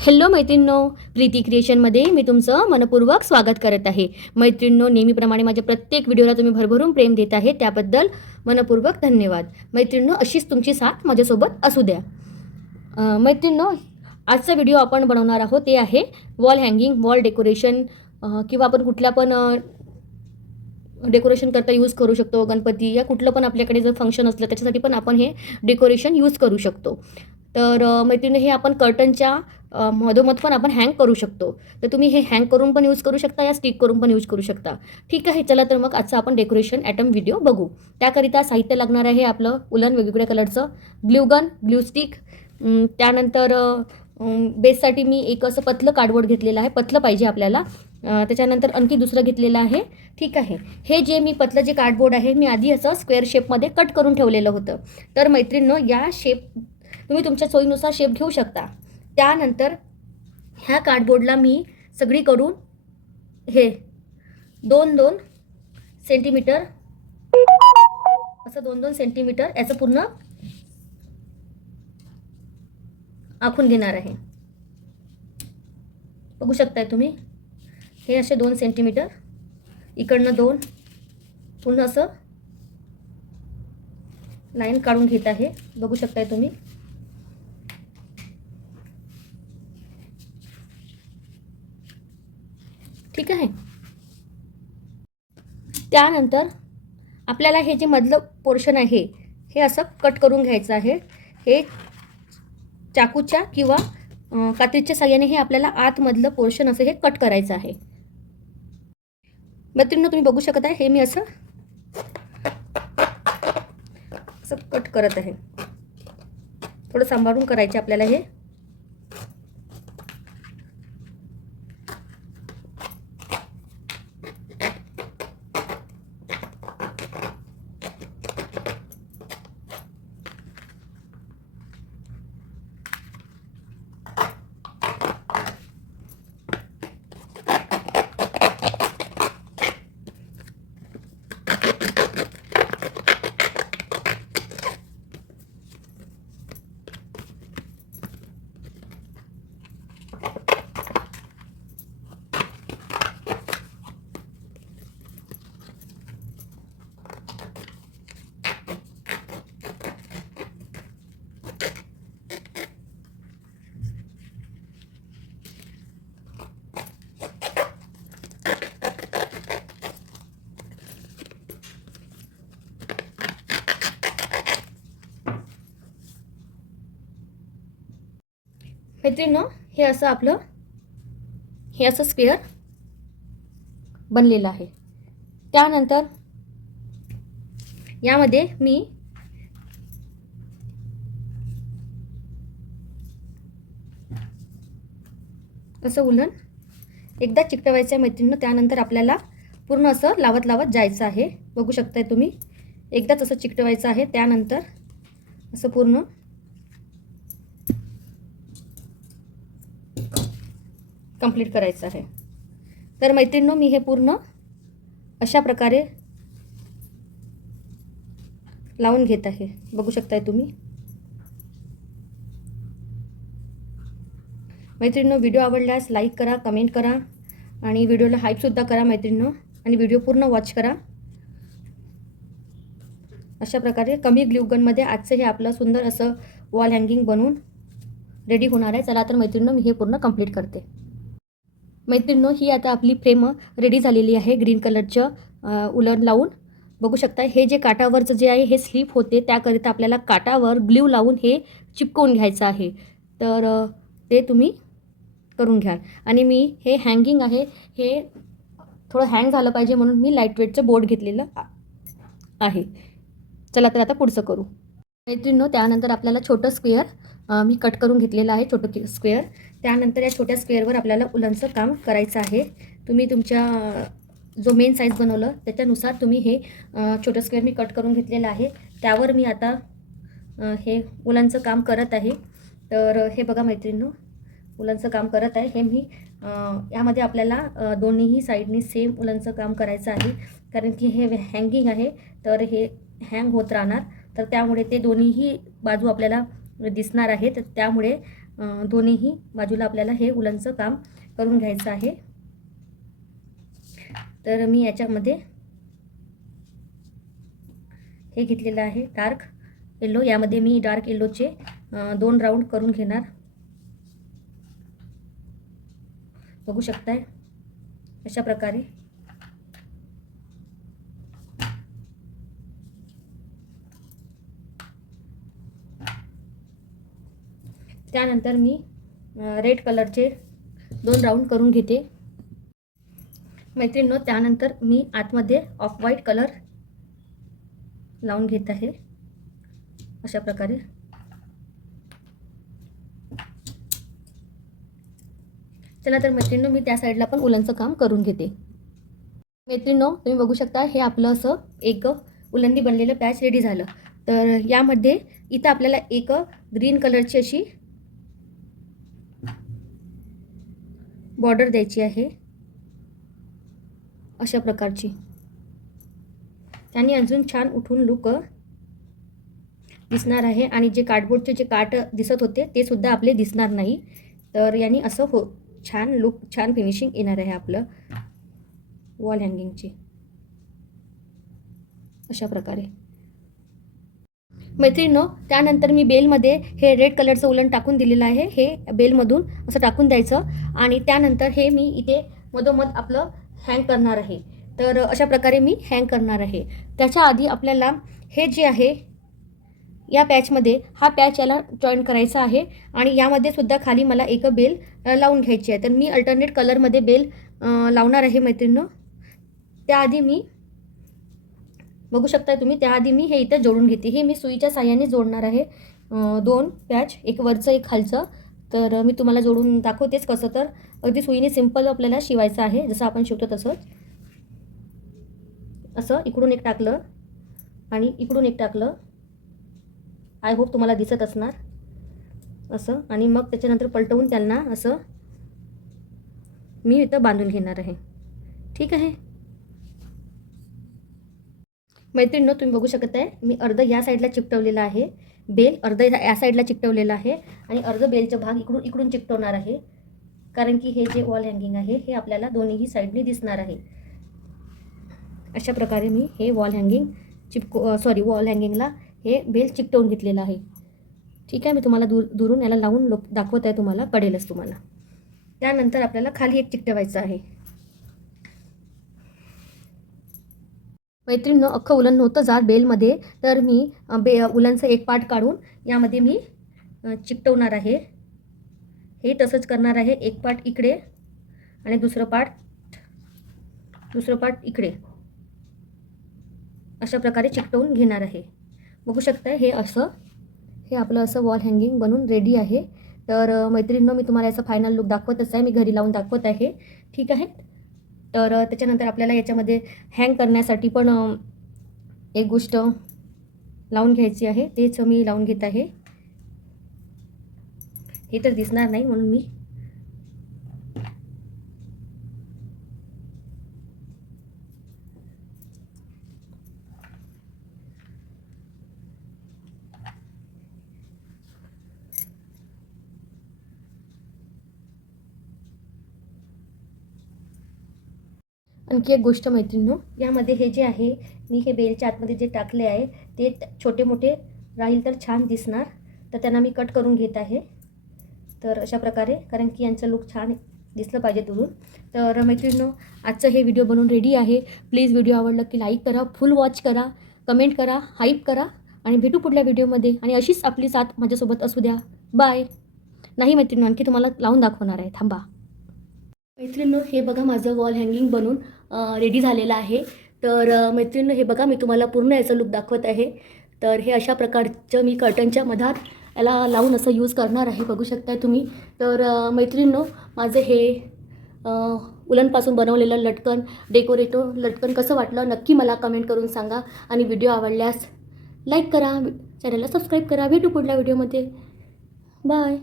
Hello मैत्रिणींनो, प्रीती क्रिएशनमध्ये मी तुमचं मनपूर्वक स्वागत करत आहे. मैत्रिणींनो, नेहमीप्रमाणे माझ्या प्रत्येक व्हिडिओला तुम्ही भरभरून प्रेम देत आहे, त्याबद्दल मनपूर्वक धन्यवाद. मैत्रिणींनो, अशीच तुमची साथ माझ्यासोबत असू द्या. मैत्रिणींनो, आजचा व्हिडिओ आपण बनवणार आहोत ते आहे वॉल हँगिंग, वॉल डेकोरेशन किंवा आपण कुठल्या पण डेकोरेशन करता यूज करू शकतो. गणपती या कुठलं पण आपल्याकडे जर फंक्शन असलं त्याच्यासाठी पण आपण हे डेकोरेशन यूज करू शकतो. तर मैत्रिणी, हे आपण कर्टनच्या मधोमध पण आपण हँग करू शकतो. तर तुम्ही हे हँग करून पण यूज करू शकता या स्टिक करून पण यूज करू शकता. ठीक आहे, चला तर मग आजचा आपण डेकोरेशन ॲटम व्हिडिओ बघू. त्याकरिता साहित्य लागणार आहे आपलं उलन वेगवेगळ्या कलरचं, ग्ल्यू गन, ग्ल्यू स्टिक, त्यानंतर बेससाठी मी एक असं पतलं कार्डबोर्ड घेतलेलं आहे, पतलं पाहिजे आपल्याला. त्याच्यानंतर आणखी दुसरं घेतलेलं आहे. ठीक आहे, हे जे मी पतलं जे कार्डबोर्ड आहे मी आधी असं स्क्वेअर शेपमध्ये कट करून ठेवलेलं होतं. तर मैत्रिणींनो, या शेप तुम्ही तुमच्या सोयीनुसार शेप घेऊ शकता. त्यानंतर ह्या कार्डबोर्डला मी सगळीकडून हे 2-2 सेंटीमीटर असं 2-2 सेंटीमीटर याचं पूर्ण आखून घेणार आहे. बघू शकताय तुम्ही, हे असे 2 सेंटीमीटर, इकडनं 2, पुन्हा असं लाईन काढून घेत आहे. बघू शकताय तुम्ही. ठीक आहे, त्यानंतर आपल्याला हे जे मधलं पोर्शन आहे हे असं कट करून घ्यायचं आहे. हे चाकूच्या किंवा कात्रीच्या साहाय्याने हे आपल्याला आतमधलं पोर्शन असं हे कट करायचं आहे. मैत्रिणींनो, तुम्ही बघू शकत आहे, हे मी असं कट करत आहे. थोडं सांभाळून करायचे आपल्याला हे. मैत्रिणींनो, हे असं आपलं हे असं स्क्वेअर बनलेलं आहे. त्यानंतर यामध्ये मी असं उलन एकदा चिकटवायचं आहे मैत्रिणींनो. त्यानंतर आपल्याला पूर्ण असं लावत लावत जायचं आहे. बघू शकताय तुम्ही, एकदाच असं चिकटवायचं आहे. त्यानंतर असं पूर्ण कंप्लीट करायचं आहे. तर मैत्रिणींनो, मी हे पूर्ण अशा प्रकारे लावून घेत आहे. बघू शकताय तुम्ही. मैत्रिणींनो, व्हिडिओ आवडल्यास लाईक करा, कमेंट करा आणि व्हिडिओला हाईपसुद्धा करा मैत्रिणींनो, आणि व्हिडिओ पूर्ण वॉच करा. अशा प्रकारे कमी ग्लूगनमध्ये आजचं हे आपलं सुंदर असं वॉल हँगिंग बनवून रेडी होणार आहे. चला तर मैत्रिणींनो, मी हे पूर्ण कंप्लीट करते. मैत्रिणींनो, ही आता आपली फ्रेम रेडी झालेली आहे ग्रीन कलरचं उलन लावून. बघू शकता, हे जे काठावरचं जे आहे हे स्लिप होते, त्याकरिता आपल्याला काठावर ग्ल्यू लावून हे चिपकवून घ्यायचं आहे. तर ते तुम्ही करून घ्याल. आणि मी हे हँगिंग आहे हे थोडं हँग झालं पाहिजे म्हणून मी लाईटवेटचं बोर्ड घेतलेलं आहे. चला तर आता पुढचं करू. मैत्रिणींनो, त्यानंतर आपल्याला छोटं स्क्वेअर मी कट करून घेतलेलं आहे, छोटं स्क्वेअर. त्यानंतर या छोट्या स्क्वेअरवर आपल्याला उलनचं काम करायचं आहे. तुम्ही तुमच्या जो मेन साईज बनवलं त्याच्यानुसार तुम्ही हे छोटं स्क्वेअर मी कट करून घेतलेलं आहे. त्यावर मी आता हे उलनचं काम करत आहे. तर हे बघा मैत्रिणींनो, उलनचं काम करत आहे हे मी. यामध्ये आपल्याला दोन्हीही साईडनी सेम उलनचं काम करायचं आहे, कारण की हे हँगिंग आहे तर हे हँग होत राहणार. तर त्यामुळे ते दोन्हीही बाजू आपल्याला दिसणार आहेत. त्यामुळे दोन्हीही बाजूला आपल्याला हे उलनचं काम करून घ्यायचं आहे. तर मी याच्यामध्ये हे घेतलेलं आहे डार्क येलो. यामध्ये मी डार्क येलोचे 2 राऊंड करून घेणार. बघू शकताय अशा प्रकारे. त्यानंतर मी रेड कलरचे 2 राऊंड करून घेते मैत्रिणींनो. त्यानंतर मी आतमध्ये ऑफ व्हाईट कलर लावून घेत आहे अशा प्रकारे. चला तर मैत्रिणींनो, मी त्या साईडला पण उलनचं काम करून घेते. मैत्रिणींनो, तुम्ही बघू शकता हे आपलं असं एक उलंदी बनलेलं पॅच रेडी झालं. तर यामध्ये इथं आपल्याला एक ग्रीन कलरची अशी बॉर्डर द्यायची आहे अशा प्रकारची. त्याने अजून छान उठून लुक दिसणार आहे आणि जे कार्डबोर्डचे जे काट दिसत होते ते सुद्धा आपले दिसणार नाही. तर याने असं छान लुक, छान फिनिशिंग येणार आहे आपलं वॉल हँगिंगची अशा प्रकारे. मैत्रिणींनो, त्यानंतर मी बेलमध्ये हे रेड कलरचं उलन टाकून दिलेलं आहे. हे बेलमधून असं टाकून द्यायचं आणि त्यानंतर हे मी इथे मधोमध आपलं हँग करणार आहे. तर अशा प्रकारे मी हँग करणार आहे. त्याच्या आधी आपल्याला हे जे आहे या पॅचमध्ये हा पॅच याला जॉईन करायचा आहे आणि यामध्ये सुद्धा खाली मला एक बेल लावून घ्यायची आहे. तर मी अल्टरनेट कलरमध्ये बेल लावणार आहे मैत्रिणींनो. त्याआधी मी बघू शकता तुम्ही, त्याआधी मी हे इथं जोडून घेते. हे मी सुईच्या साहाय्याने जोडणार आहे 2 पॅच, एक वरचं एक खालचं. तर मी तुम्हाला जोडून दाखवतेच कसं. तर अगदी सुईने सिंपल आपल्याला शिवायचं आहे जसं आपण शिवतो तसंच. असं इकडून एक टाकलं आणि इकडून एक टाकलं. आय होप तुम्हाला दिसत असणार असं. आणि मग त्याच्यानंतर पलटवून त्यांना असं मी इथं बांधून घेणार आहे. ठीक आहे मैत्रिणींनो, तुम्ही बघू शकत आहे मी अर्ध या साईडला चिकटवलेलं आहे बेल, अर्ध या साईडला चिकटवलेलं आहे आणि अर्ध बेलचा भाग इकडून चिकटवणार आहे. कारण की हे जे वॉल हँगिंग आहे हे आपल्याला दोन्हीही साईडने दिसणार आहे. अशा प्रकारे मी हे वॉल हँगिंगला हे बेल चिकटवून घेतलेलं आहे. ठीक आहे, मी तुम्हाला दुरून याला लावून दाखवत आहे, तुम्हाला कळेलच तुम्हाला. त्यानंतर आपल्याला खाली एक चिकटवायचं आहे. मैत्रिणींनो, अख्खं उलन नव्हतं जात बेलमध्ये. तर मी उलनचं एक पार्ट काढून यामध्ये मी चिकटवणार आहे. हे तसंच करणार आहे. एक पार्ट इकडे आणि दुसरं पार्ट इकडे अशा प्रकारे चिकटवून घेणार आहे. बघू शकता हे आपलं असं वॉल हँगिंग बनून रेडी आहे. तर मैत्रिणींनो, मी तुम्हाला याचा फायनल लुक दाखवतच आहे, मी घरी लावून दाखवत आहे. ठीक आहे. तर त्याच्यानंतर आपल्याला याच्यामध्ये हँग करण्यासाठी पण एक गोष्ट लावून घ्यायची आहे. तेच मी लावून घेत आहे. हे तर दिसणार नाही म्हणून मी आणखी एक गोष्ट मैत्रिणींनो, यामध्ये हे जे आहे मी हे बेलच्या आतमध्ये जे टाकले आहे ते छोटे मोठे राहील तर छान दिसणार. तर त्यांना मी कट करून घेत आहे. तर अशा प्रकारे, कारण की यांचं लुक छान दिसलं पाहिजे दुरून. तर मैत्रिणींनो, आजचं हे व्हिडिओ बनवून रेडी आहे. प्लीज व्हिडिओ आवडला की लाईक करा, फुल वॉच करा, कमेंट करा, हाईप करा आणि भेटू पुढल्या व्हिडिओमध्ये. आणि अशीच आपली साथ माझ्यासोबत असू द्या. बाय. नाही मैत्रिणींनो, आणखी तुम्हाला लावून दाखवणार आहे, थांबा. मैत्रिणींनो, हे बघा माझं वॉल हँगिंग बनून रेडी झालेलं आहे. तर मैत्रिणींनो, हे बघा मी तुम्हाला पूर्ण याचं लुक दाखवत आहे. तर हे अशा प्रकारचं मी कर्टनच्या मधात याला लावून असं यूज करणार आहे. बघू शकताय तुम्ही. तर मैत्रिणींनो, माझं हे उलनपासून बनवलेलं लटकन, डेकोरेटिव्ह लटकन कसं वाटलं नक्की मला कमेंट करून सांगा. आणि व्हिडिओ आवडल्यास लाईक करा, चॅनलला सबस्क्राईब करा. भेटू पुढल्या व्हिडिओमध्ये. बाय.